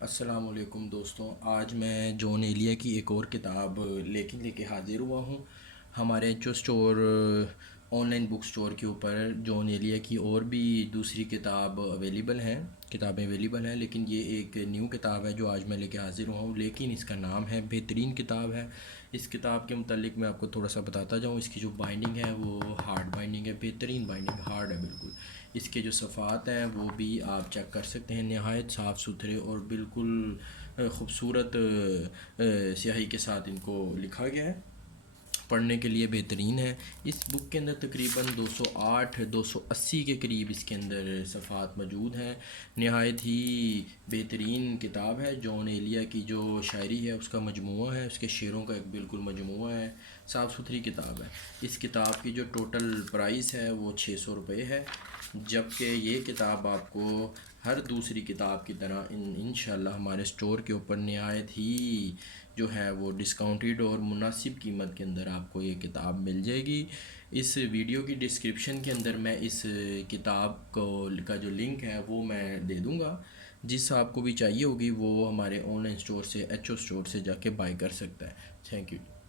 السلام علیکم دوستوں، آج میں جون ایلیا کی ایک اور کتاب لے کے حاضر ہوا ہوں۔ ہمارے echo store on line book store کے اوپر جون ایلیا کی اور بھی دوسری کتابیں اویلیبل ہیں، لیکن یہ ایک نیو کتاب ہے جو آج میں لے کے حاضر ہوا ہوں، لیکن اس کا نام ہے بہترین کتاب ہے۔ اس کتاب کے متعلق میں آپ کو تھوڑا سا بتاتا جاؤں۔ اس کی جو بائنڈنگ ہے وہ ہارڈ بائنڈنگ ہے، بہترین بائنڈنگ، ہارڈ ہے بالکل۔ اس کے جو صفحات ہیں وہ بھی آپ چیک کر سکتے ہیں، نہایت صاف ستھرے اور بالکل خوبصورت سیاہی کے ساتھ ان کو لکھا گیا ہے، پڑھنے کے لیے بہترین ہے۔ اس بک کے اندر تقریباً 280 کے قریب اس کے اندر صفحات موجود ہیں۔ نہایت ہی بہترین کتاب ہے۔ جون ایلیا کی جو شاعری ہے اس کا مجموعہ ہے، اس کے شعروں کا ایک بالکل مجموعہ ہے، صاف ستھری کتاب ہے۔ اس کتاب کی جو ٹوٹل پرائس ہے وہ 600 روپے ہے، جبکہ یہ کتاب آپ کو ہر دوسری کتاب کی طرح انشاءاللہ ہمارے اسٹور کے اوپر نہایت ہی جو ہے وہ ڈسکاؤنٹیڈ اور مناسب قیمت کے اندر آپ کو یہ کتاب مل جائے گی۔ اس ویڈیو کی ڈسکرپشن کے اندر میں اس کتاب کا جو لنک ہے وہ میں دے دوں گا، جس آپ کو بھی چاہیے ہوگی وہ ہمارے آن لائن اسٹور سے ایچ او اسٹور سے جا کے بائی کر سکتا ہے۔ Thank you.